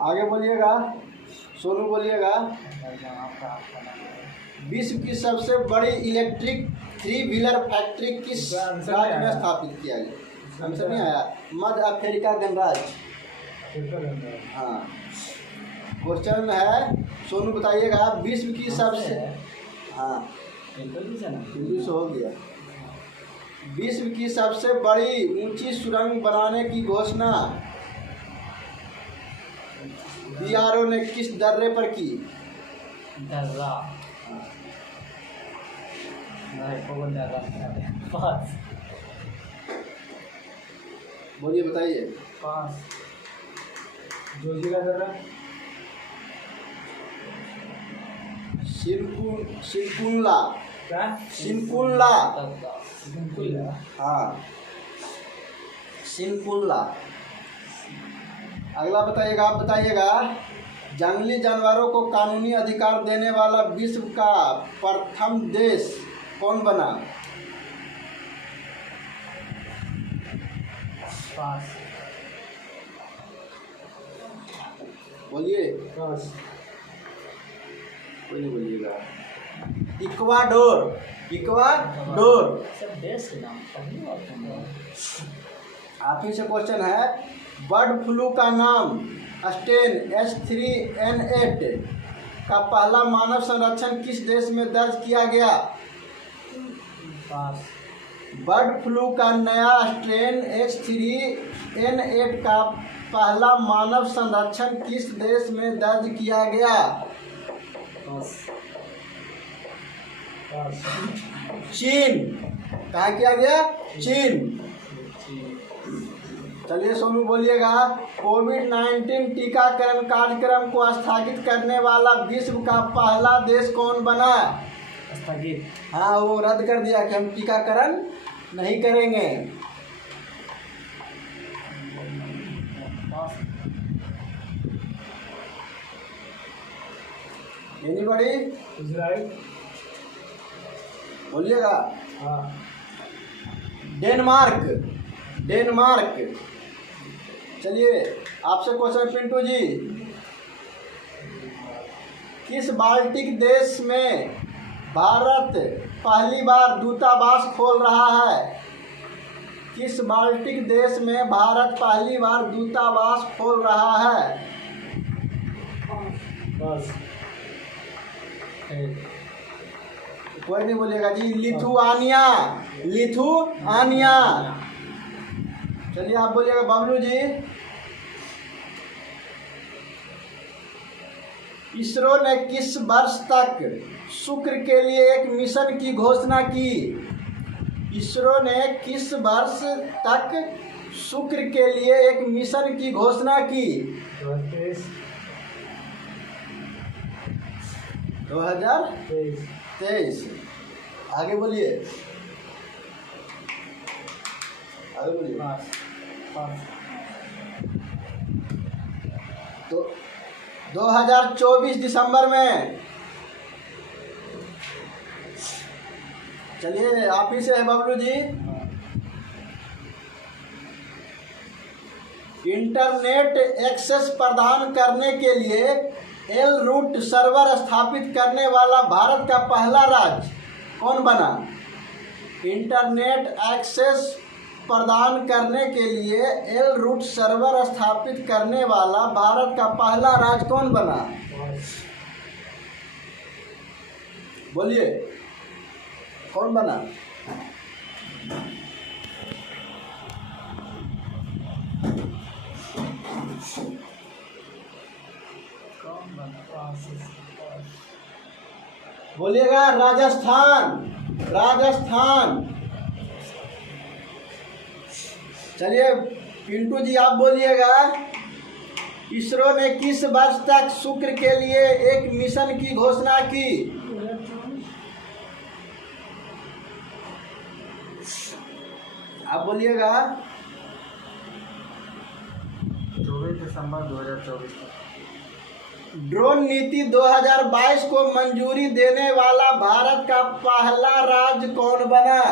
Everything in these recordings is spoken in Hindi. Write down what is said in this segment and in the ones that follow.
आगे बोलिएगा, सोनू बोलिएगा। विश्व की सबसे बड़ी इलेक्ट्रिक 3 व्हीलर फैक्ट्री किस राज्य में स्थापित किया गया? आंसर नहीं आया। मध्य अफ्रीका गणराज्य। हाँ, क्वेश्चन है, सोनू बताइएगा। विश्व की सबसे, हाँ इंग्लिश हो गया। विश्व की सबसे बड़ी ऊंची सुरंग बनाने की घोषणा बीआरओ ने किस दर्रे पर की? दर्रा बोलिए, बताइए। पास जोशीला दर्रा, सिनकुल्ला। सिनकुल्ला, हाँ सिनकुल्ला। अगला बताइएगा, आप बताइएगा। जंगली जानवरों को कानूनी अधिकार देने वाला विश्व का प्रथम देश कौन बना? पास बोलिए। कोई नहीं बोलिएगा। इक्वाडोर। इक्वाडोर। सब देश के नाम पहली बार सुन रहा हूँ। आप ही से क्वेश्चन है, बर्ड फ्लू का नाम स्टेन H3N8 का पहला मानव संरक्षण किस देश में दर्ज किया गया? पास बर्ड फ्लू का नया स्ट्रेन H3N8 का पहला मानव संरक्षण किस देश में दर्ज किया गया? पास चीन। कहाँ किया गया? चीन। चलिए सोनू बोलिएगा। कोविड-19 टीकाकरण कार्यक्रम को स्थगित करने वाला विश्व का पहला देश कौन बना? स्थगित, हाँ, वो रद्द कर दिया कि हम टीकाकरण नहीं करेंगे। एनीबॉडी? इजराइल। बोलिएगा। हाँ। डेनमार्क। डेनमार्क। चलिए आपसे क्वेश्चन पिंटू जी। किस बाल्टिक देश में भारत पहली बार दूतावास खोल रहा है? किस बाल्टिक देश में भारत पहली बार दूतावास खोल रहा है? बस कोई नहीं बोलिएगा जी। लिथुआनिया। लिथुआनिया। चलिए आप बोलिएगा बबलू जी। इसरो ने किस वर्ष तक शुक्र के लिए एक मिशन की घोषणा की? इसरो ने किस वर्ष तक शुक्र के लिए एक मिशन की घोषणा की? 2023। आगे बोलिए, आगे बोलिए। तो 2024 दिसंबर में। चलिए आप ही से है बबलू जी। इंटरनेट एक्सेस प्रदान करने के लिए एल रूट सर्वर स्थापित करने वाला भारत का पहला राज्य कौन बना? इंटरनेट एक्सेस प्रदान करने के लिए एल रूट सर्वर स्थापित करने वाला भारत का पहला राज्य कौन बना? बोलिए, कौन बना? बोलिएगा। राजस्थान। राजस्थान। चलिए पिंटू जी आप बोलिएगा। इसरो ने किस वर्ष तक शुक्र के लिए एक मिशन की घोषणा की? आप बोलिएगा। 24 दिसंबर 2024। ड्रोन नीति 2022 को मंजूरी देने वाला भारत का पहला राज्य कौन बना?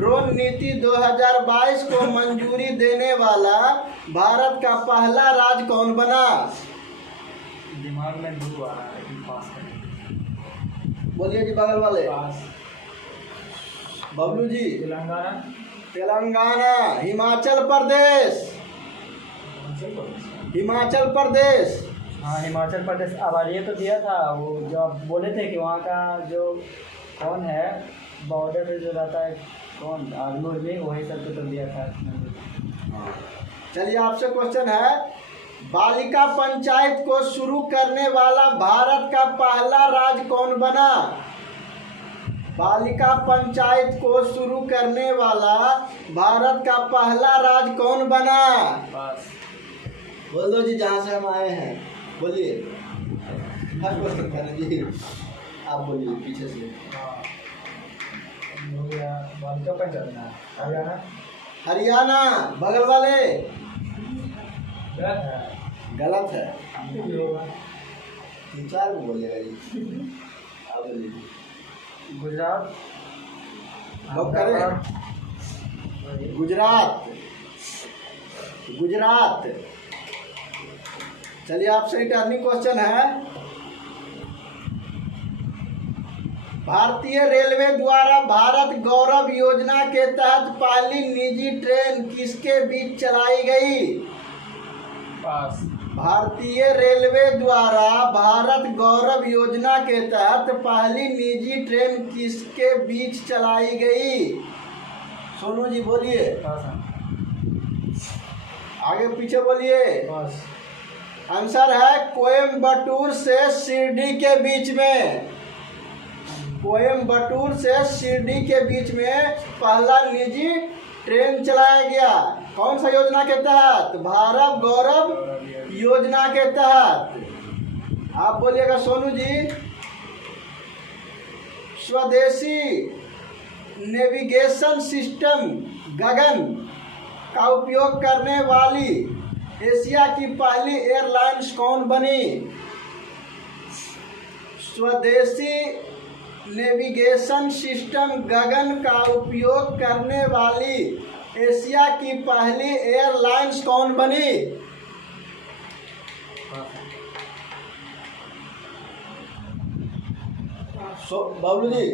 ड्रोन नीति 2022 को मंजूरी देने वाला भारत का पहला राज्य कौन बना? दिमाग में दो आ रहा है लेकिन पास करें। बोलिए जी बगल वाले। पास। बबलू जी। तेलंगाना। तेलंगाना। हिमाचल प्रदेश। हिमाचल प्रदेश। हाँ हिमाचल प्रदेश। अब ये तो दिया था वो जो आप बोले थे कि वहाँ का जो कौन है बॉर्डर पे जो रहता है कौन आर्मी में वही सब तो दिया था। चलिए आपसे क्वेश्चन है, बालिका पंचायत को शुरू करने वाला भारत का पहला राज्य कौन बना? बालिका पंचायत को शुरू करने वाला भारत का पहला राज्य कौन बना? बस बोल दो जी जहाँ से हम आए हैं, बोलिए। हर क्वेश्चन कर जी, आप बोलिए पीछे से। हो गया बालिका पंचायत ना हरियाणा। हरियाणा। बगल वाले। गलत है। गलत है। होगा 3-4 में बोलिएगा जी। आप बोलिए। गुजरात। अब करें। गुजरात। गुजरात। चलिए आपसे रिटर्निंग क्वेश्चन है, भारतीय रेलवे द्वारा भारत गौरव योजना के तहत पहली निजी ट्रेन किसके बीच चलाई गई? पास। भारतीय रेलवे द्वारा भारत गौरव योजना के तहत पहली निजी ट्रेन किसके बीच चलाई गई? सोनू जी बोलिए। पास। आगे पीछे बोलिए। पास। आंसर है कोयम्बटूर से शिरडी के बीच में। कोयम्बटूर से शिरडी के बीच में पहला निजी ट्रेन चलाया गया। कौन सा योजना के तहत? भारत गौरव योजना के तहत। आप बोलिएगा सोनू जी। स्वदेशी नेविगेशन सिस्टम गगन का उपयोग करने वाली एशिया की पहली एयरलाइंस कौन बनी? स्वदेशी नेविगेशन सिस्टम गगन का उपयोग करने वाली एशिया की पहली एयरलाइंस कौन बनी? Bablu ji.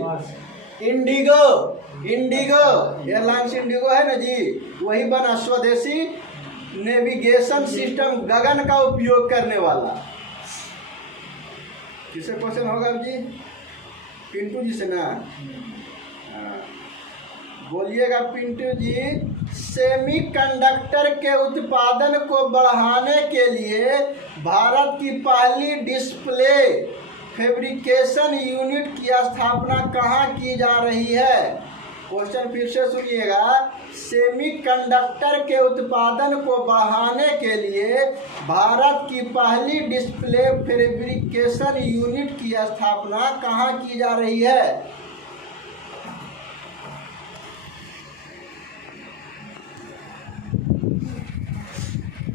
Indigo. Indigo airlines Indigo है ना जी, वही बना स्वदेशी नेविगेशन सिस्टम गगन का उपयोग करने वाला। किससे क्वेश्चन होगा जी? पिंटू जी से ना। बोलिएगा पिंटू जी। सेमीकंडक्टर के उत्पादन को बढ़ाने के लिए भारत की पहली डिस्प्ले फैब्रिकेशन यूनिट की स्थापना कहाँ की जा रही है? क्वेश्चन फिर से सुनिएगा। सेमीकंडक्टर के उत्पादन को बढ़ाने के लिए भारत की पहली डिस्प्ले फैब्रिकेशन यूनिट की स्थापना कहाँ की जा रही है?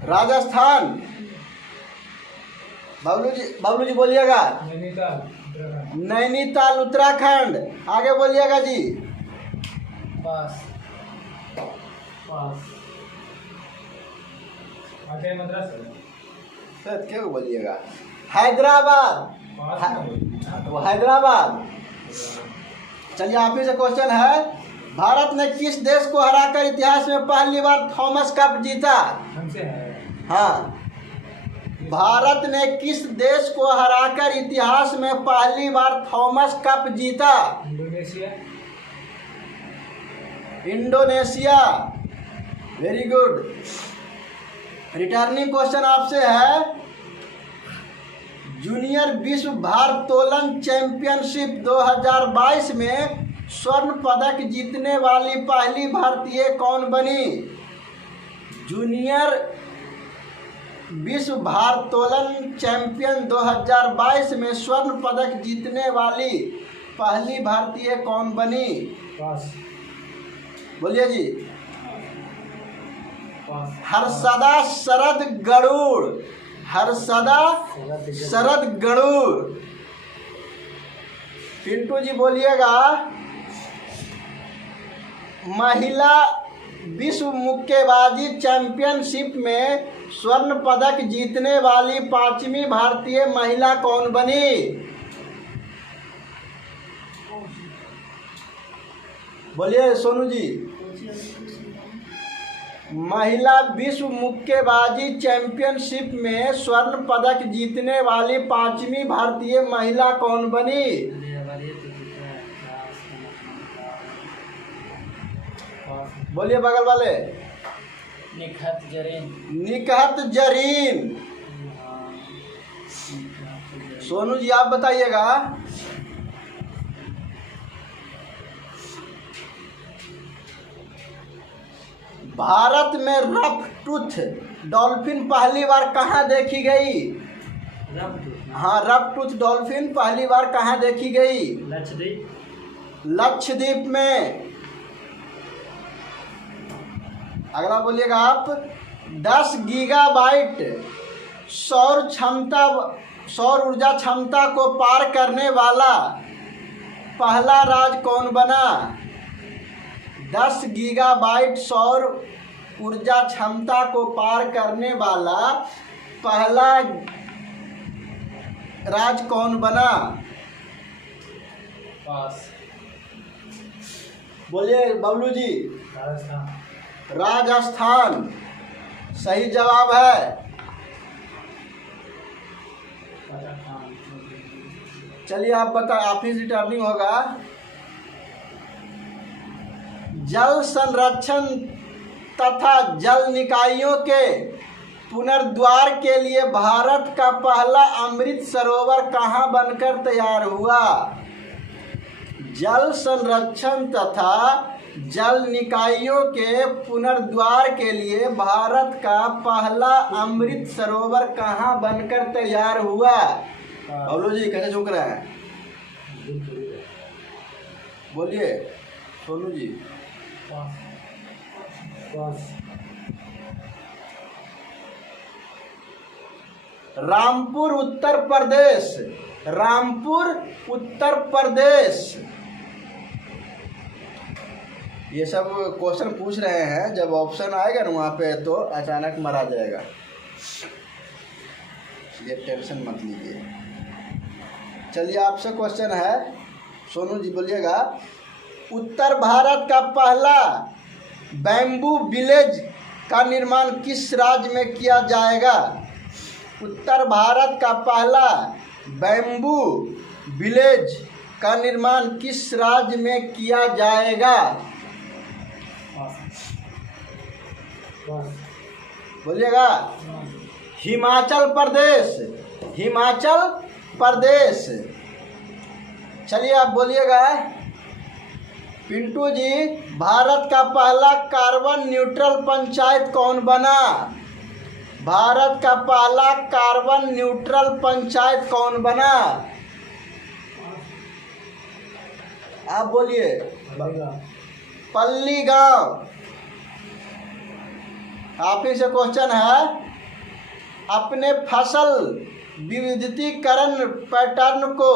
राजस्थान। बबलू जी बोलिएगा। नैनीताल उत्तराखंड। आगे बोलिएगा जी। पास। पास। आगे मद्रास है। क्या बोलिएगा? हैदराबाद। तो हैदराबाद। चलिए आप ही से क्वेश्चन है, भारत ने किस देश को हराकर इतिहास में पहली बार थॉमस कप जीता? हमसे है। हाँ, भारत ने किस देश को हराकर इतिहास में पहली बार थॉमस कप जीता? Indonesia. Indonesia. Very good. Returning question आपसे है, जूनियर विश्व भारोत्तोलन चैंपियनशिप 2022 में स्वर्ण पदक जीतने वाली पहली भारतीय कौन बनी? जूनियर विश्व भारोत्तोलन चैंपियन 2022 में स्वर्ण पदक जीतने वाली पहली भारतीय कौन बनी? पास। बोलिए जी। पास। हर्षदा शरद गरुड़। हर्षदा शरद गरुड़। पिंटू जी बोलिएगा। महिला विश्व मुक्केबाजी चैंपियनशिप में स्वर्ण पदक जीतने वाली 5वीं भारतीय महिला कौन बनी? बोलिए सोनू जी। महिला विश्व मुक्केबाजी चैंपियनशिप में स्वर्ण पदक जीतने वाली 5वीं भारतीय महिला कौन बनी? बोलिए बगल वाले। निकहत जरीन। निकहत जरीन। सोनू जी आप बताइएगा। भारत में रफ टूथ डॉल्फिन पहली बार कहाँ देखी गई? हाँ, रफ टूथ डॉल्फिन पहली बार कहाँ देखी गई? लक्षद्वीप। लक्षद्वीप में। अगला बोलिएगा आप। 10 गीगाबाइट सौर ऊर्जा क्षमता को पार करने वाला पहला राज्य कौन बना? 10 गीगाबाइट सौर ऊर्जा क्षमता को पार करने वाला पहला राज्य कौन बना? पास। बोलिए बबलू जी। राजस्थान। राजस्थान सही जवाब है। चलिए आप बता, आप ही रिटर्निंग होगा। जल संरक्षण तथा जल निकायों के पुनर्द्वार के लिए भारत का पहला अमृत सरोवर कहाँ बनकर तैयार हुआ? जल संरक्षण तथा जल निकायों के पुनर्द्वार के लिए भारत का पहला अमृत सरोवर कहाँ बनकर तैयार हुआ? बबलू जी कैसे झुक रहे हैं? बोलिए सोनू जी। रामपुर उत्तर प्रदेश। रामपुर उत्तर प्रदेश। ये सब क्वेश्चन पूछ रहे हैं, जब ऑप्शन आएगा ना वहाँ पे तो अचानक मारा जाएगा, ये टेंशन मत लीजिए। चलिए आपसे क्वेश्चन है, सोनू जी बोलिएगा। उत्तर भारत का पहला बैम्बू विलेज का निर्माण किस राज्य में किया जाएगा? उत्तर भारत का पहला बैम्बू विलेज का निर्माण किस राज्य में किया जाएगा? बोलिएगा। हिमाचल प्रदेश। हिमाचल प्रदेश। चलिए आप बोलिएगा। पिंटू जी, भारत का पहला कार्बन न्यूट्रल पंचायत कौन बना? भारत का पहला कार्बन न्यूट्रल पंचायत कौन बना? आप बोलिए। पल्ली गांव। आप ही से क्वेश्चन है। अपने फसल विविधीकरण पैटर्न को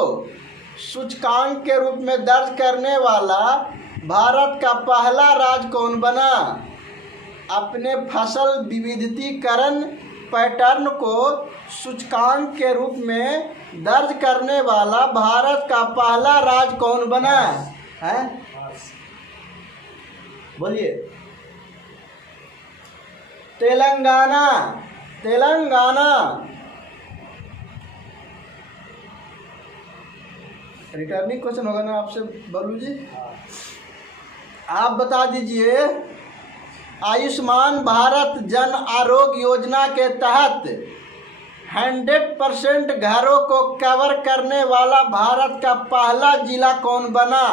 सूचकांक के रूप में दर्ज करने वाला भारत का पहला राज्य कौन बना? अपने फसल विविधीकरण पैटर्न को सूचकांक के रूप में दर्ज करने वाला भारत का पहला राज्य कौन बना है? बोलिए। तेलंगाना। तेलंगाना। रिटर्निंग क्वेश्चन होगा ना आपसे बबलू जी। आप बता दीजिए। आयुष्मान भारत जन आरोग्य योजना के तहत 100% घरों को कवर करने वाला भारत का पहला जिला कौन बना?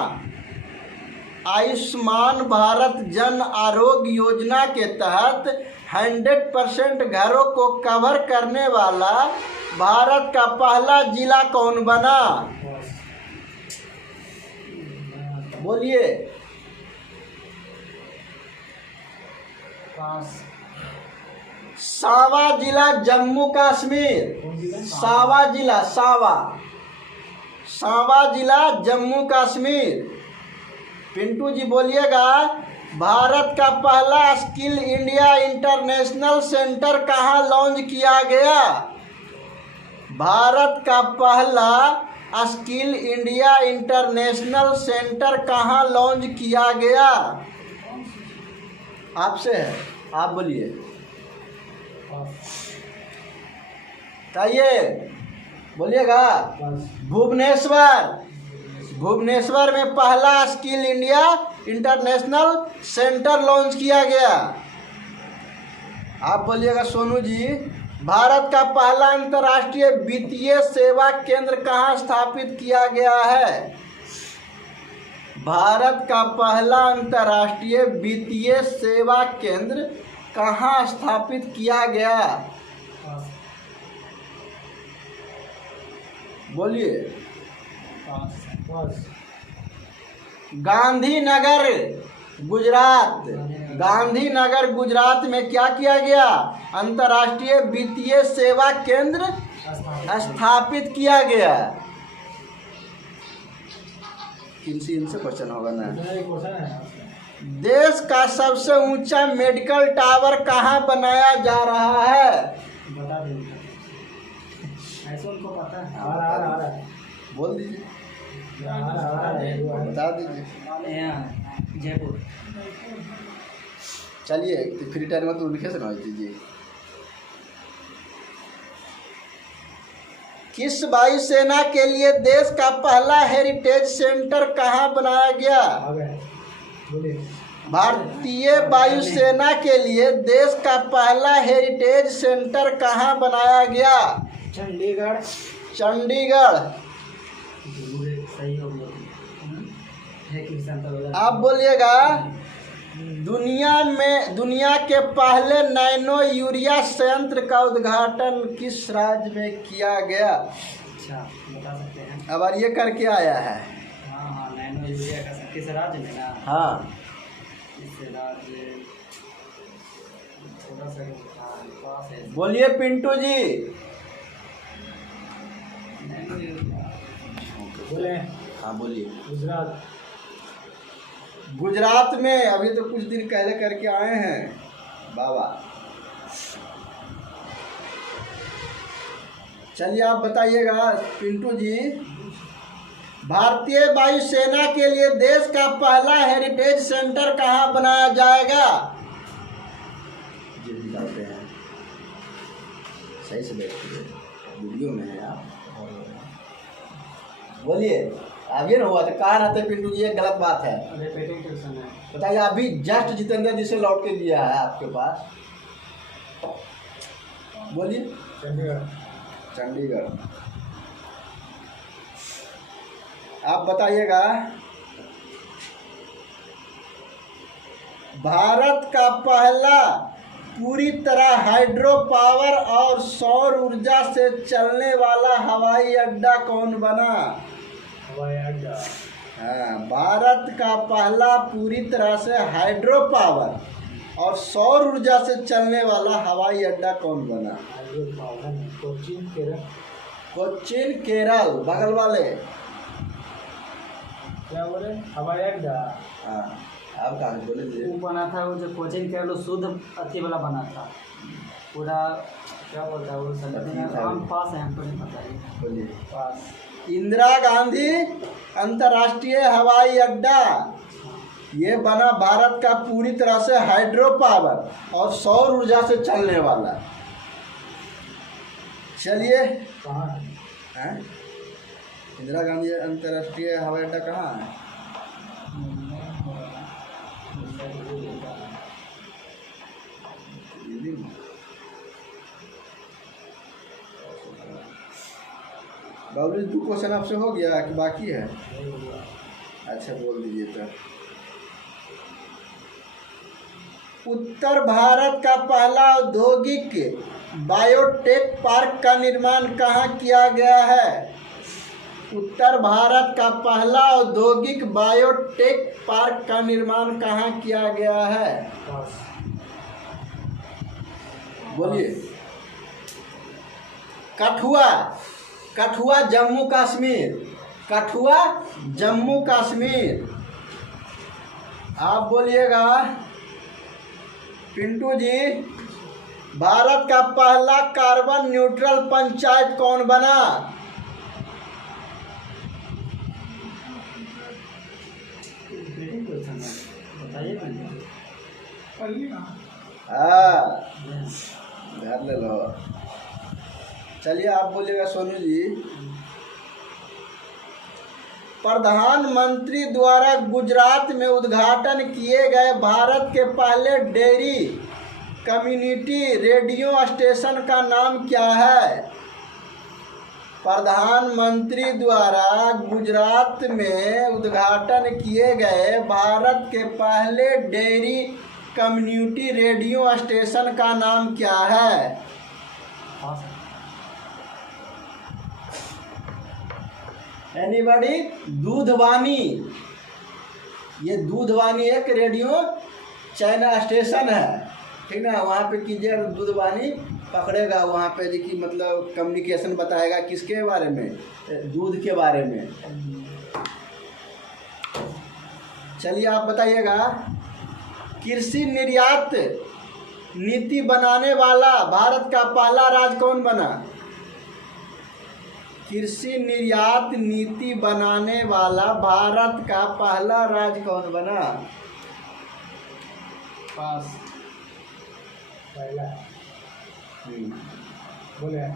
आयुष्मान भारत जन आरोग्य योजना के तहत 100% घरों को कवर करने वाला भारत का पहला जिला कौन बना? बोलिए। सावा जिला जम्मू कश्मीर। सावा जिला। सावा जिला जम्मू कश्मीर। पिंटू जी बोलिएगा। भारत का पहला स्किल इंडिया इंटरनेशनल सेंटर कहाँ लॉन्च किया गया? भारत का पहला स्किल इंडिया इंटरनेशनल सेंटर कहाँ लॉन्च किया गया? आपसे है, आप बोलिए। बताइए, बोलिएगा। भुवनेश्वर। भुवनेश्वर में पहला skill India international centre launch किया गया। आप बोलिएगा सोनू जी। भारत का पहला अंतर्राष्ट्रीय वित्तीय सेवा केंद्र कहाँ स्थापित किया गया है? भारत का पहला अंतर्राष्ट्रीय वित्तीय सेवा केंद्र कहाँ स्थापित किया गया? बोलिए। गांधीनगर गुजरात। गांधीनगर गुजरात में क्या किया गया? अंतर्राष्ट्रीय वित्तीय सेवा केंद्र स्थापित किया गया। इनसे क्वेश्चन होगा ना। देश का सबसे ऊंचा मेडिकल टावर कहाँ बनाया जा रहा है? बता दीजिए। ऐसे उनको पता है। आ रहा है। बोल दीजिए। बता दीजिए। जयपुर। चलिए, फ्री टाइम में तो लिखे सुना दीजिए। किस वायुसेना के लिए देश का पहला हेरिटेज सेंटर कहाँ बनाया गया? भारतीय वायुसेना के लिए देश का पहला हेरिटेज सेंटर कहाँ बनाया गया? चंडीगढ़। चंडीगढ़। सही हो गया। आप बोलिएगा। दुनिया के पहले नैनो यूरिया संयंत्र का उद्घाटन किस राज्य में किया गया? अच्छा, बता सकते हैं। अब ये करके आया है। हाँ, नैनो यूरिया का किस राज्य में ना? हाँ, इस राज्य थोड़ा सा पास है। बोलिए पिंटू जी। नैनो यूरिया बोले। हाँ बोलिए। गुजरात। गुजरात में अभी तो कुछ दिन पहले करके आए हैं बाबा। चलिए आप बताइएगा पिंटू जी। भारतीय वायुसेना के लिए देश का पहला हेरिटेज सेंटर कहाँ बनाया जाएगा? जी बताते हैं। सही से बैठिए, वीडियो में है आप। बोलिए। अभी ना हुआ तो कहा रहते पिंटू जी, ये गलत बात है। बताइए। अभी जस्ट जितेंद्र जी से लौट के दिया है आपके पास। बोलिए। चंडीगढ़। चंडीगढ़। आप बताइएगा। भारत का पहला पूरी तरह हाइड्रो पावर और सौर ऊर्जा से चलने वाला हवाई अड्डा कौन बना? हवाई अड्डा। हाँ, भारत का पहला पूरी तरह से हाइड्रो पावर और सौर ऊर्जा से चलने वाला हवाई अड्डा कौन बना? कोचीन केरल। कोचीन केरल, बगल वाले। क्या बोले? हवाई अड्डा। हाँ, आप कहाँ बोले थे? वो बना था, वो जो कोचीन केरल शुद्ध अति वाला बना था पूरा। क्या बोलता है वो? हम पास है, हमको नहीं पता है। बोलिए। पास। इंदिरा गांधी अंतर्राष्ट्रीय हवाई अड्डा ये बना भारत का पूरी तरह से हाइड्रो पावर और सौर ऊर्जा से चलने वाला। चलिए। कहाँ है इंदिरा गांधी अंतर्राष्ट्रीय हवाई अड्डा? कहाँ है? बाबू जी, 2 क्वेश्चन आपसे हो गया कि बाकी है? अच्छा, बोल दीजिए तो। उत्तर भारत का पहला औद्योगिक बायोटेक पार्क का निर्माण कहाँ किया गया है? उत्तर भारत का पहला औद्योगिक बायोटेक पार्क का निर्माण कहाँ किया गया है? बोलिए। कठुआ। कठुआ जम्मू कश्मीर। कठुआ जम्मू कश्मीर। आप बोलिएगा पिंटू जी, भारत का पहला कार्बन न्यूट्रल पंचायत कौन बना? बताइए हाँ, घर ले लो। चलिए आप बोलिएगा सोनू जी, प्रधानमंत्री द्वारा गुजरात में उद्घाटन किए गए भारत के पहले डेयरी कम्युनिटी रेडियो स्टेशन का नाम क्या है? प्रधानमंत्री द्वारा गुजरात में उद्घाटन किए गए भारत के पहले डेयरी कम्युनिटी रेडियो स्टेशन का नाम क्या है? एनीबॉडी? दूधवानी। ये दूधवानी एक रेडियो चैनल स्टेशन है, ठीक ना। वहाँ पे कीजिए, दूधवानी पकड़ेगा, वहाँ पे देखिए मतलब कम्युनिकेशन बताएगा किसके बारे में, दूध के बारे में। चलिए आप बताइएगा, कृषि निर्यात नीति बनाने वाला भारत का पहला राज्य कौन बना? कृषि निर्यात नीति बनाने वाला भारत का पहला राज्य कौन बना? पास पहला बोलिए।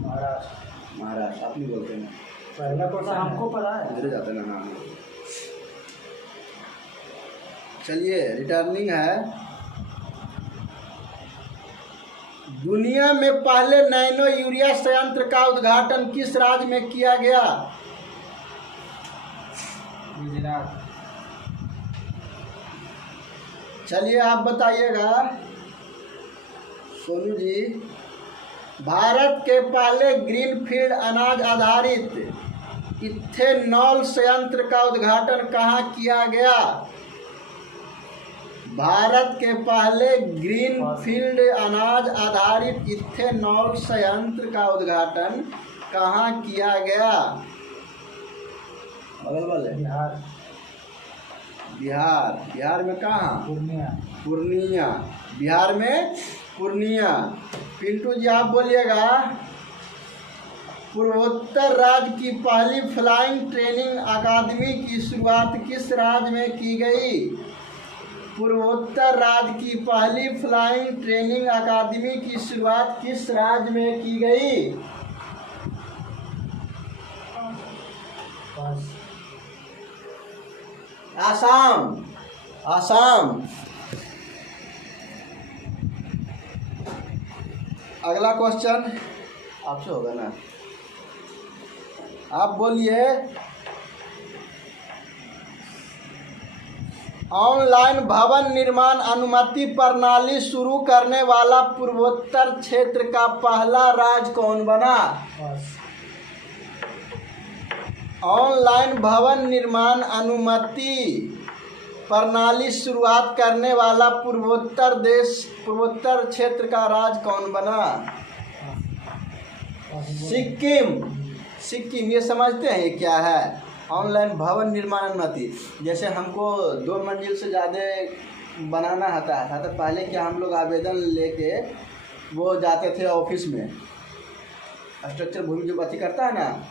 महाराष्ट्र। महाराष्ट्र। आप नहीं बोलते ना, पहला क्वेश्चन हमको पता है, इधर जाते ना। हाँ चलिए, रिटर्निंग है। दुनिया में पहले नैनो यूरिया संयंत्र का उद्घाटन किस राज्य में किया गया? गुजरात। चलिए आप बताइएगा सोनू जी, भारत के पहले ग्रीनफील्ड अनाज आधारित इथेनॉल संयंत्र का उद्घाटन कहाँ किया गया? भारत के पहले ग्रीनफील्ड अनाज आधारित इथेनॉल संयंत्र का उद्घाटन कहाँ किया गया? बगल वाले बिहार। बिहार। बिहार में कहाँ? पूर्णिया। पूर्णिया। बिहार में पूर्णिया। पिंटू जी आप बोलिएगा, पूर्वोत्तर राज्य की पहली फ्लाइंग ट्रेनिंग अकादमी की शुरुआत किस राज्य में की गई? पूर्वोत्तर राज्य की पहली फ्लाइंग ट्रेनिंग अकादमी की शुरुआत किस राज्य में की गई? आसाम। आसाम। अगला क्वेश्चन आपसे होगा ना, आप बोलिए, ऑनलाइन भवन निर्माण अनुमति प्रणाली शुरू करने वाला पूर्वोत्तर क्षेत्र का पहला राज्य कौन बना? ऑनलाइन भवन निर्माण अनुमति प्रणाली शुरुआत करने वाला पूर्वोत्तर क्षेत्र का राज्य कौन बना? सिक्किम। सिक्किम। ये समझते हैं ये क्या है? ऑनलाइन भवन निर्माण अनुमति। जैसे हमको 2 मंजिल से ज़्यादा बनाना आता था, तो पहले क्या हम लोग आवेदन लेके वो जाते थे ऑफिस में, स्ट्रक्चर भूमि जो अति करता है ना,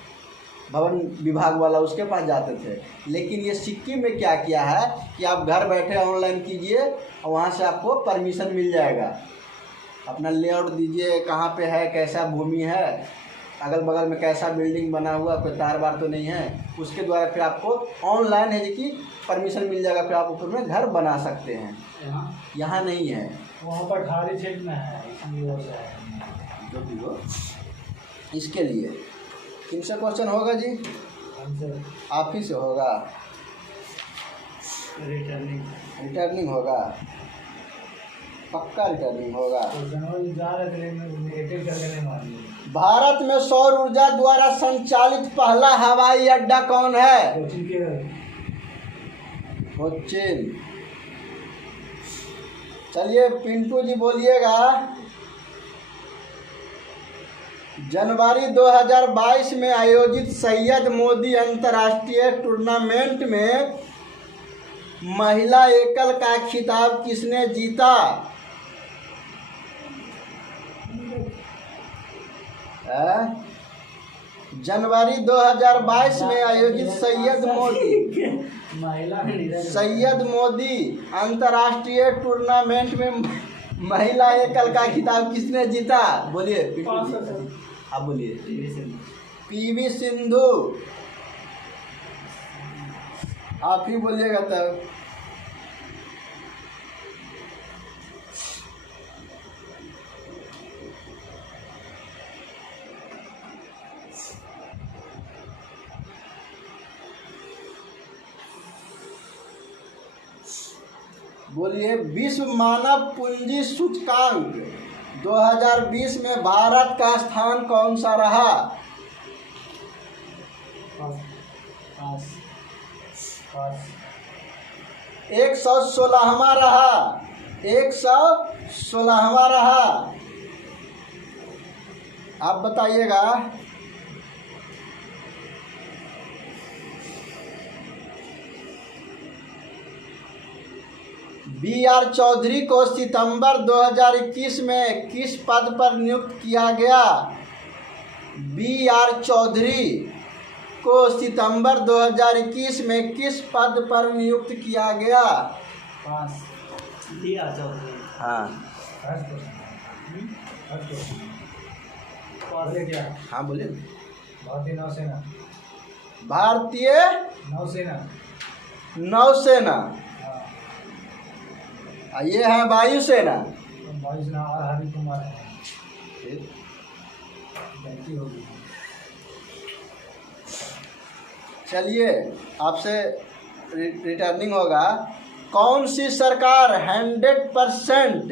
भवन विभाग वाला, उसके पास जाते थे। लेकिन ये सिक्किम में क्या किया है कि आप घर बैठे ऑनलाइन कीजिए और वहाँ से आपको परमिशन मिल जाएगा। अपना लेआउट दीजिए, कहाँ पे है, कैसा भूमि है, अगल बगल में कैसा बिल्डिंग बना हुआ, कोई तार बार तो नहीं है, उसके द्वारा फिर आपको ऑनलाइन है कि परमिशन मिल जाएगा, फिर आप ऊपर में घर बना सकते हैं। यहाँ नहीं है, वहाँ पर खाली क्षेत्र में है, इसलिए जो भी हो। इसके लिए किनसे क्वेश्चन होगा जी? आप ही से होगा। रिटर्निंग होगा, पक्का रिटर्निंग होगा। भारत में सौर ऊर्जा द्वारा संचालित पहला हवाई अड्डा कौन है? कोच्चिन। चलिए पिंटू जी बोलिएगा, जनवरी 2022 में आयोजित सैयद मोदी अंतर्राष्ट्रीय टूर्नामेंट में महिला एकल का खिताब किसने जीता? जनवरी 2022 में आयोजित सैयद मोदी अंतर्राष्ट्रीय टूर्नामेंट में महिला एकल का खिताब किसने जीता? बोलिए, आप बोलिए। पीवी सिंधु। आप ही बोलिएगा तब। बोलिए। विश्व मानव पूंजी सूचकांक 2020 में भारत का स्थान कौन सा रहा? 116वां रहा। 116वां रहा। आप बताइएगा। BR चौधरी को सितंबर 2021 में किस पद पर नियुक्त किया गया? BR चौधरी को सितंबर 2021 में किस पद पर नियुक्त किया गया? BR चौधरी। हाँ, हाँ बोलिए। भारतीय नौसेना। भारतीय नौसेना। नौसेना। ये है वायुसेना। वायुसेना और हरि कुमार है। गलती होगी। चलिए, आपसे रिटर्निंग होगा। कौन सी सरकार 100%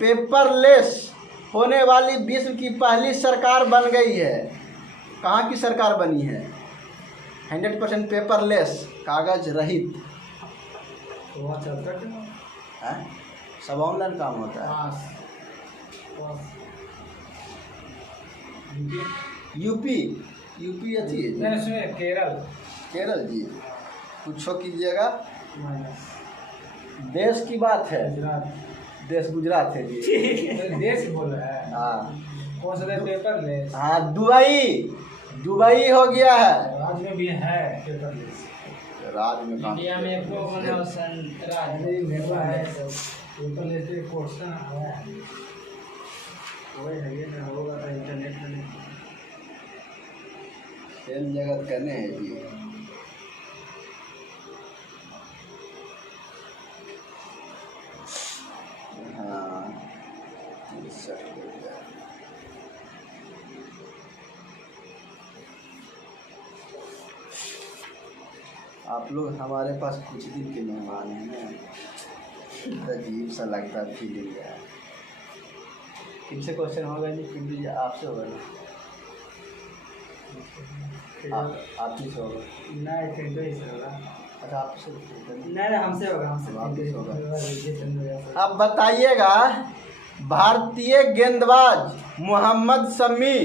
पेपरलेस होने वाली विश्व की पहली सरकार बन गई है? कहाँ की सरकार बनी है 100% पेपरलेस, कागज रहित? सब ऑनलाइन काम होता है। यूपी अथी है। केरल जी। पूछो कीजिएगा। देश की बात है। देश गुजरात है जी। देश बोल रहा है। हाँ, कौन सा पेपरलेस? हाँ, दुबई हो गया है। राज्य में भी है पेपरलेस। राज्य में काम इंडिया में पेपरलेस क्वेश्चन आया है। वही है ना, होगा तो इंटरनेट में खेल जगत करने हैं जी। हाँ, आप लोग हमारे पास कुछ दिन के मेहमान हैं ना, अजीब सा लगता है फीलिंग है। किनसे क्वेश्चन होगा नहीं, फिर आपसे होगा ना? आप ही से होगा? नहीं, होगा। अच्छा, आपसे नहीं, हमसे होगा। हमसे होगा। अब बताइएगा। भारतीय गेंदबाज मोहम्मद शमी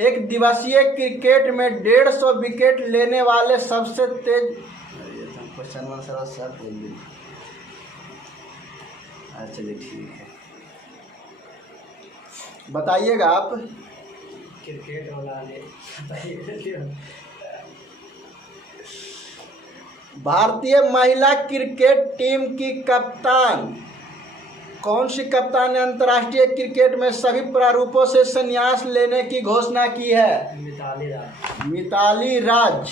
एक दिवसीय क्रिकेट में 150 विकेट लेने वाले सबसे तेज क्वेश्चन सर बोल दी। चलिए ठीक है, बताइएगा आप। क्रिकेट वाला भारतीय महिला क्रिकेट टीम की कप्तान कौन सी कप्तान ने अंतर्राष्ट्रीय क्रिकेट में सभी प्रारूपों से संन्यास लेने की घोषणा की है? मिताली राज।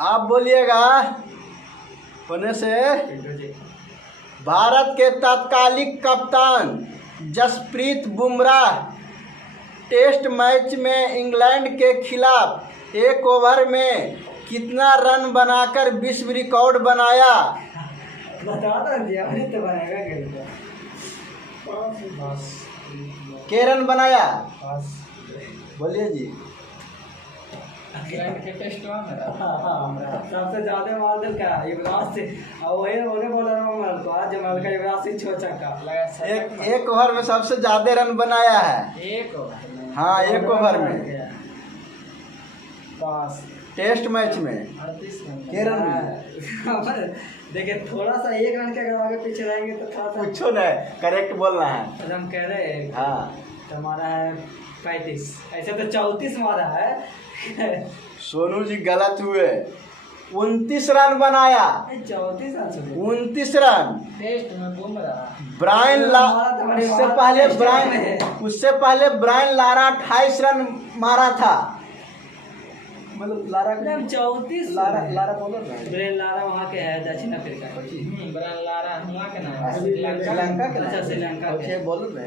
आप बोलिएगा होने से। भारत के तत्कालिक कप्तान जसप्रीत बुमराह टेस्ट मैच में इंग्लैंड के खिलाफ 1 ओवर में कितना रन बनाकर विश्व रिकॉर्ड बनाया? के रन बनाया? बोलिए जी। इंग्लैंड के टेस्ट में सबसे ज्यादा मार का युवराज से, वही बोला जमाल का युवराज से 6 छक्का एक ओवर में सबसे ज्यादा रन बनाया है। 1 ओवर? हाँ, 1 ओवर में टेस्ट मैच में 38 रन केरल में। में देखिए थोड़ा सा 1 रन के अगर आगे पीछे रहेंगे तो थोड़ा सा पूछो ना, करेक्ट बोलना है। तो हम कह रहे हैं हाँ, तो हमारा है 35, ऐसे तो 34 मारा है। सोनू जी गलत हुए, 29 रन बनाया, 34 रन से 29 रन। टेस्ट में बुमराह ब्रायन उससे पहले ब्रायन लारा 28 रन मारा था। मतलब लारा 34 लारा बोलो ना। ब्रेन लारा वहाँ के है दक्षिण अफ्रीका ब्रेन लारा वहाँ के नाम श्रीलंका के अच्छा श्रीलंका के बोलो ना।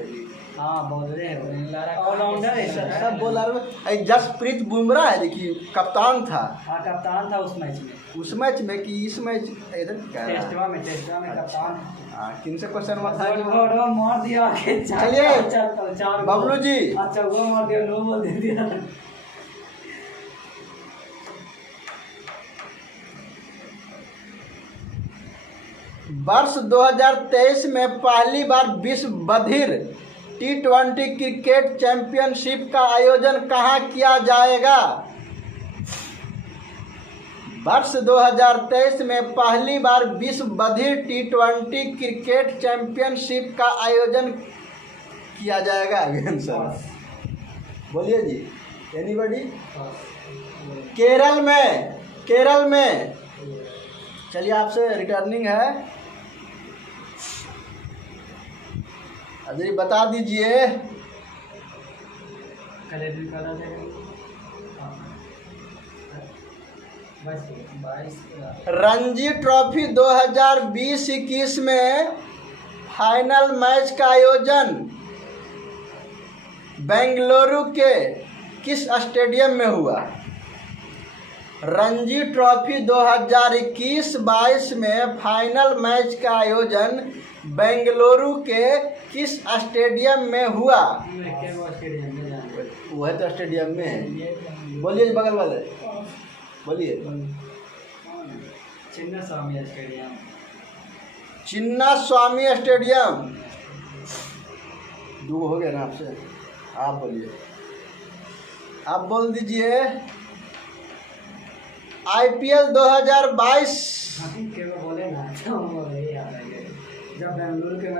हाँ बोल रहे हैं ब्रेन लारा ऑलराउंडर है सब बॉलर में जसप्रीत बुमराह है, देखिए कप्तान था। हाँ कप्तान था उस मैच में। उस मैच में कि इस मैच इधर क्या रहा? टेस्टवा में कप्तान हाँ, किन से क्वेश्चन में था? था मार दिया आगे चलिए बबलू जी, अच्छा वो मार दिया, नो बॉल दे दिया। वर्ष 2023 में पहली बार विश्व बधिर T20 क्रिकेट चैंपियनशिप का आयोजन कहाँ किया जाएगा? वर्ष 2023 में पहली बार विश्व बधिर T20 क्रिकेट चैंपियनशिप का आयोजन किया जाएगा। आंसर बोलिए जी, एनीबॉडी? केरल में। चलिए आपसे रिटर्निंग है, अभी बता दीजिए। रणजी ट्रॉफी 2020-21 में फाइनल मैच का आयोजन बेंगलुरु के किस स्टेडियम में हुआ? रणजी ट्रॉफी 2021-22 में फाइनल मैच का आयोजन बेंगलुरु के किस स्टेडियम में हुआ? वो है तो स्टेडियम में है। बोलिए बगल वाले, बोलिए। चिन्ना स्वामी स्टेडियम। 2 हो गया ना आपसे। आप बोलिए, आप बोल दीजिए। IPL 2022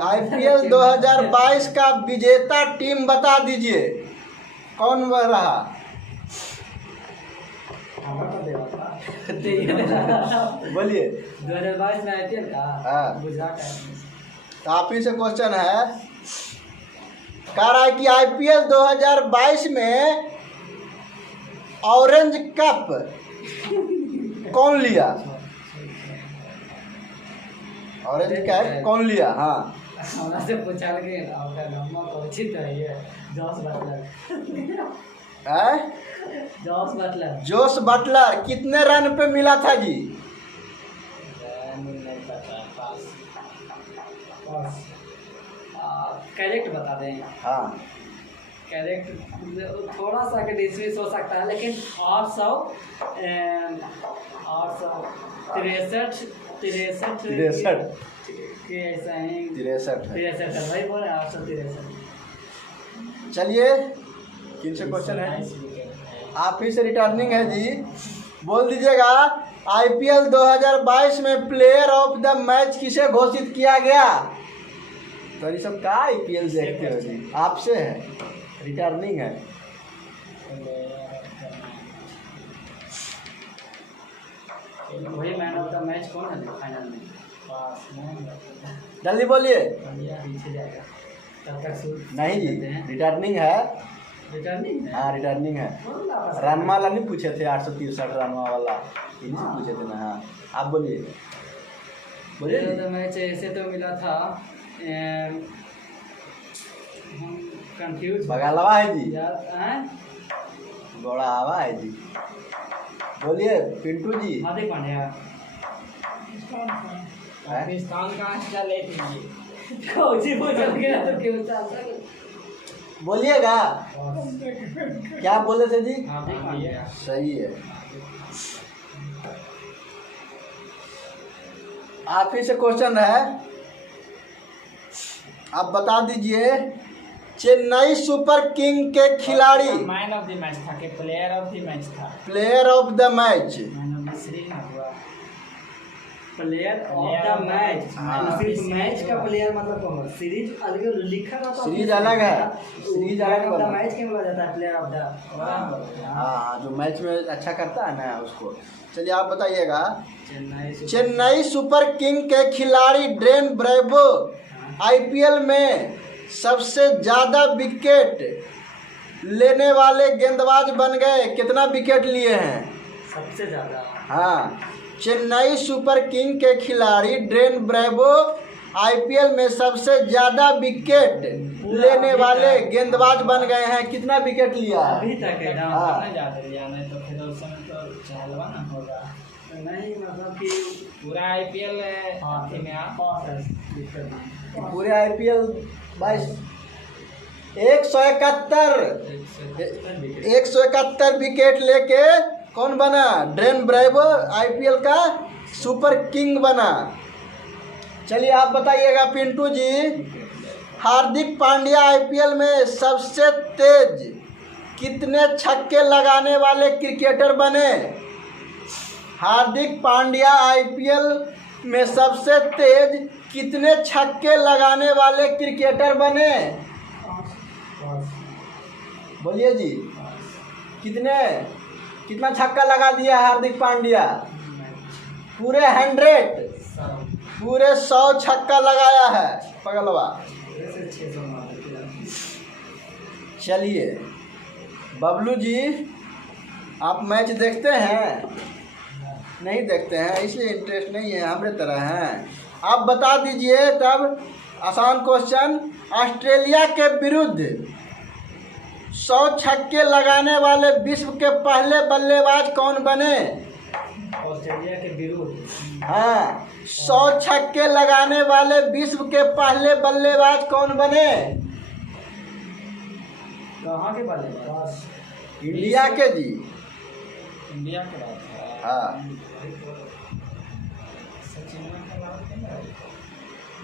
IPL 2022 का विजेता टीम बता दीजिए, कौन रहा? बोलिए। 2022 में IPL का हाँ, गुजरात। तो आप ही से क्वेश्चन है, कह रहा है कि IPL 2022 में ऑरेंज कप कौन लिया? ऑरेंज कैप कौन लिया? हाँ, हमरा से पूछा लगे आपका नाम परिचित है ये जॉस बटलर। जोस बटलर कितने रन पे मिला था जी? करेक्ट बता दें। हाँ करेक्ट थोड़ा सा के डिसमिस हो सकता है, लेकिन 863 के ऐसा ही 63 भाई बोले 863। चलिए किन से क्वेश्चन है? आप ही से रिटर्निंग है जी, बोल दीजिएगा। IPL 2022 में प्लेयर ऑफ द मैच किसे घोषित किया गया? तो ये सब का IPL देखते हो जी? आपसे है, रिटर्निंग है। वही मैन ऑफ द मैच कौन है फाइनल में? जल्दी बोलिए। पीछे जाएगा तब तक नहीं जी, रिटर्निंग है। रिटर्निंग? हाँ रिटर्निंग है। रन वाला नहीं पूछे थे? 863 रन वाला इनसे पूछे थे ना। हाँ आप बोलिए, बोलिए। तो मैच ऐसे तो मिला था, कंफ्यूज बगालवा है जी, यार बड़ा हवा है जी। बोलिए पिंटू जी। हार्दिक पांड्या। पाकिस्तान का हिस्सा ले लीजिए। कोची बोल गया तो क्यों चाहता? बोलिएगा। क्या बोले थे जी? हार्दिक पांड्या। सही है। आप ही से क्वेश्चन है, आप बता दीजिए। चेन्नई सुपर किंग के खिलाड़ी। मैन ऑफ द मैच था कि प्लेयर ऑफ द मैच था? Player of the match. Man of the series ना हुआ, प्लेयर ऑफ द मैच। हाँ। सिर्फ मैच का प्लेयर मतलब कौन? सीरीज अलग लिखा था तो सीरीज अलग है, सीरीज अलग ऑफ द है। मैच क्यों बोला जाता है? Player of the. हाँ, जो मैच में अच्छा करता है ना उसको। चलिए आप बताइएगा, चेन्नई चेन्नई सुपर किंग के खिलाड़ी ड्रेन ब्रेवो आईपीएल में सबसे ज़्यादा विकेट लेने वाले गेंदबाज बन गए। कितना विकेट लिए हैं? सबसे ज़्यादा। हाँ, चेन्नई सुपर किंग के खिलाड़ी ड्रेन ब्रेवो आईपीएल में सबसे ज़्यादा विकेट लेने वाले गेंदबाज बन गए हैं। कितना विकेट लिया है? अभी तक है ना? हाँ। कितना ज़्यादा लिया? नहीं तो फिर उस समय तो चहलवा ना होगा। नहीं मतलब कि पूरा आईपीएल हाथी में आप पूरे आईपीएल 171 विकेट लेके कौन बना? ड्रेन ब्रेवो आईपीएल का सुपर किंग बना। चलिए आप बताइएगा पिंटू जी, हार्दिक पांड्या आईपीएल में सबसे तेज कितने छक्के लगाने वाले क्रिकेटर बने? हार्दिक पांड्या आईपीएल में सबसे तेज कितने छक्के लगाने वाले क्रिकेटर बने? बोलिए जी, कितना छक्का लगा दिया हार्दिक पांड्या? पूरे 100 छक्का लगाया है पगलवा। चलिए बबलू जी, आप मैच देखते हैं? नहीं देखते हैं, इसलिए इंटरेस्ट नहीं है, हमारे तरह हैं। आप बता दीजिए तब, आसान क्वेश्चन। ऑस्ट्रेलिया के विरुद्ध 100 छक्के लगाने वाले विश्व के पहले बल्लेबाज कौन बने? ऑस्ट्रेलिया के विरुद्ध? हाँ, 100 छक्के लगाने वाले विश्व के पहले बल्लेबाज कौन बने? कहाँ के बल्लेबाज? इंडिया के जी। इंडिया के बात है। हाँ,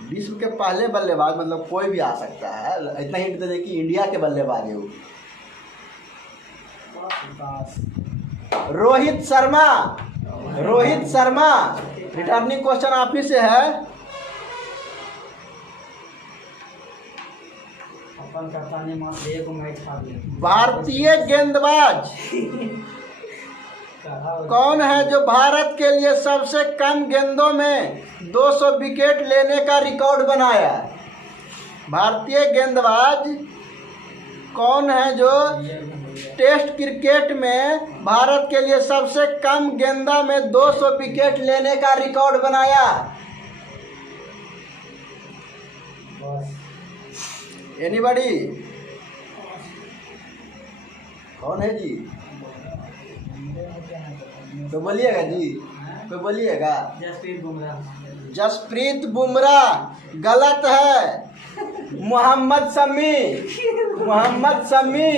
विश्व के पहले बल्लेबाज मतलब कोई भी आ सकता है। इतना हिंट दे दें कि इंडिया के बल्लेबाज है वो। रोहित शर्मा। रोहित शर्मा। रिटर्निंग क्वेश्चन आप ही से है। अपन कप्तानी मात्र एक मैच हार गए। भारतीय गेंदबाज कौन है जो भारत के लिए सबसे कम गेंदों में 200 विकेट लेने का रिकॉर्ड बनाया? भारतीय गेंदबाज कौन है जो टेस्ट क्रिकेट में भारत के लिए सबसे कम गेंदा में 200 विकेट लेने का रिकॉर्ड बनाया? एनीबॉडी? कौन है जी? तो बोलिएगा जी, तो बोलिएगा। जसप्रीत बुमराह। जसप्रीत बुमराह गलत है। मोहम्मद शमी। मोहम्मद शमी।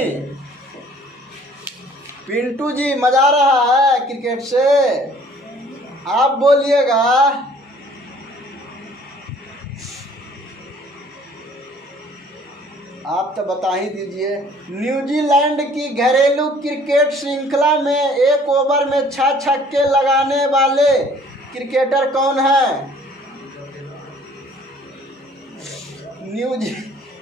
पिंटू जी मजा रहा है क्रिकेट से, आप बोलिएगा। आप तो बता ही दीजिए। न्यूजीलैंड की घरेलू क्रिकेट श्रृंखला में एक ओवर में 6 छक्के लगाने वाले क्रिकेटर कौन है?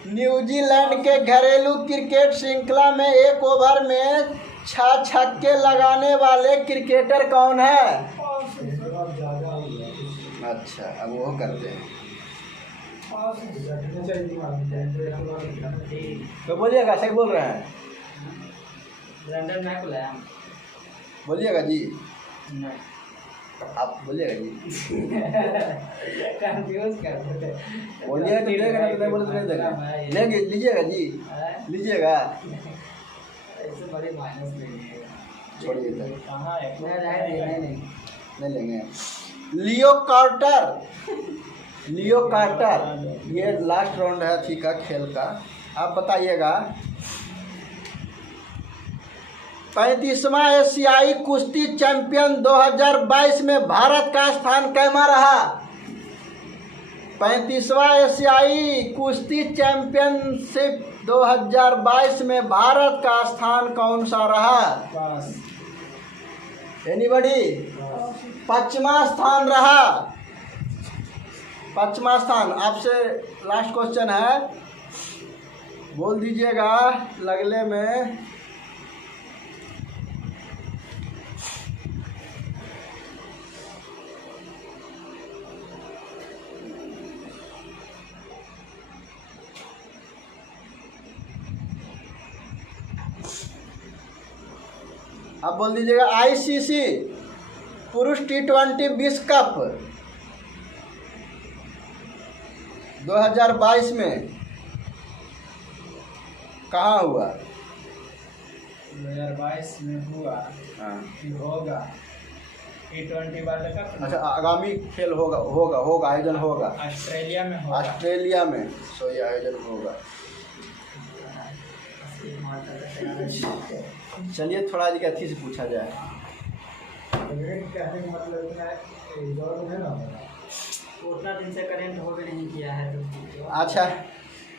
न्यूजीलैंड के घरेलू क्रिकेट श्रृंखला में एक ओवर में 6 छक्के लगाने वाले क्रिकेटर कौन है? अच्छा, अब वो करते हैं तो बोलिएगा। सही बोल रहे हैं? Brendon McCullum. बोलिएगा जी, नहीं आप बोलिएगा जी। कंफ्यूज कर देते। बोलिएगा तो देगा, ना तो नहीं बोले तो नहीं देगा। लेंगे, लीजिएगा जी, लीजिएगा। ऐसे बड़े माइनस लेंगे, छोड़िए तो। कहाँ है? नहीं लेंगे। लियो कार्टर। लियो कार्टर, ये लास्ट राउंड है थी का खेल का। आप बताइएगा, 35वां एशियाई कुश्ती चैंपियन 2022 में भारत का स्थान कैमा रहा? 35वां एशियाई कुश्ती चैंपियनशिप 2022 में भारत का स्थान कौन सा रहा? पास। एनीबॉडी? 5वां स्थान रहा। 5वां स्थान। आपसे लास्ट क्वेश्चन है, बोल दीजिएगा लगले में। अब बोल दीजिएगा आईसीसी पुरुष T20 विश्व कप 2022 में कहाँ हुआ? 2022 में हुआ हाँ। कि होगा T20 वर्ल्ड कप। अच्छा, आगामी खेल होगा आयोजन होगा ऑस्ट्रेलिया में होगा। ऑस्ट्रेलिया में, सो ये आयोजन होगा। चलिए थोड़ा जी अथी से पूछा जाए। कहने का मतलब उतना दिन से करेंट हो भी नहीं किया है तो। अच्छा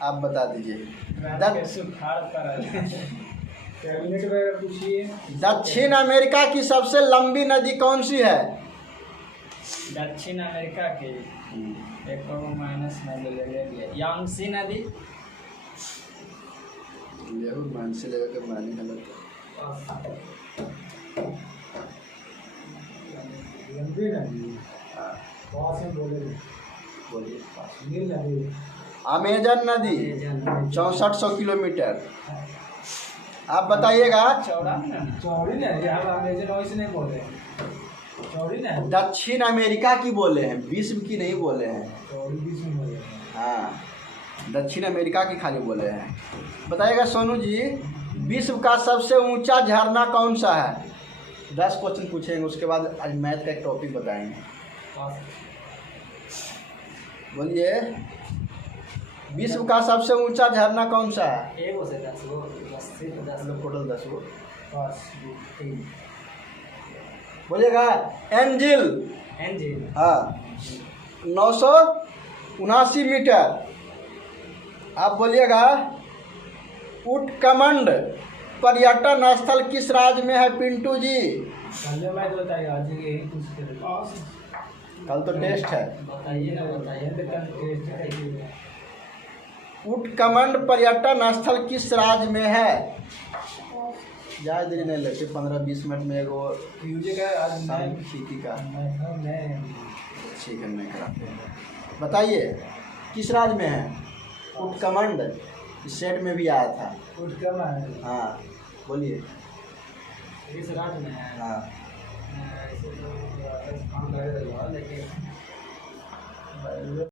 आप बता दीजिए। कैबिनेट में पूछिए। दक्षिण अमेरिका की सबसे लंबी नदी कौन सी है? दक्षिण अमेरिका की एक माइनस में ले लिया यांगसी नदी। मान से लेकर के मानी है लंबी नदी बोलिए। अमेजन नदी 6400 किलोमीटर। आप बताइएगा। चौड़ी नहीं, अमेजन वैसे नहीं बोले, चौड़ी नहीं। दक्षिण अमेरिका की बोले हैं, विश्व की नहीं बोले हैं। चौड़ी विश्व में बोले हैं। हाँ, दक्षिण अमेरिका की खाली बोले हैं। बताइएगा सोनू जी, विश्व का सबसे ऊंचा झरना कौन सा है? 10 क्वेश्चन पूछेंगे, उसके बाद आज मैथ का एक टॉपिक बताएंगे। बोलिए, विश्व का सबसे ऊंचा झरना कौन सा है? एगो से 10 गो, 10 लोग टोटल 10 गो। बस 3। बोलिएगा एंजिल। हाँ, 979 मीटर। आप बोलिएगा उटकमंड पर्यटन स्थल किस राज्य में है पिंटू जी? कल तो टेस्ट है। बताइए ना, बताइए। उटकमंड पर्यटन स्थल किस राज्य में है? ज़्यादा देरी नहीं लगती, 15-20 मिनट में एगो का ठीक है, नहीं कराते हैं। बताइए किस राज्य में है उटकमंड? इस सेट में भी आया था उटकमंड। हाँ बोलिए। किस राज्य में है? हाँ ऐसे तो लेकिन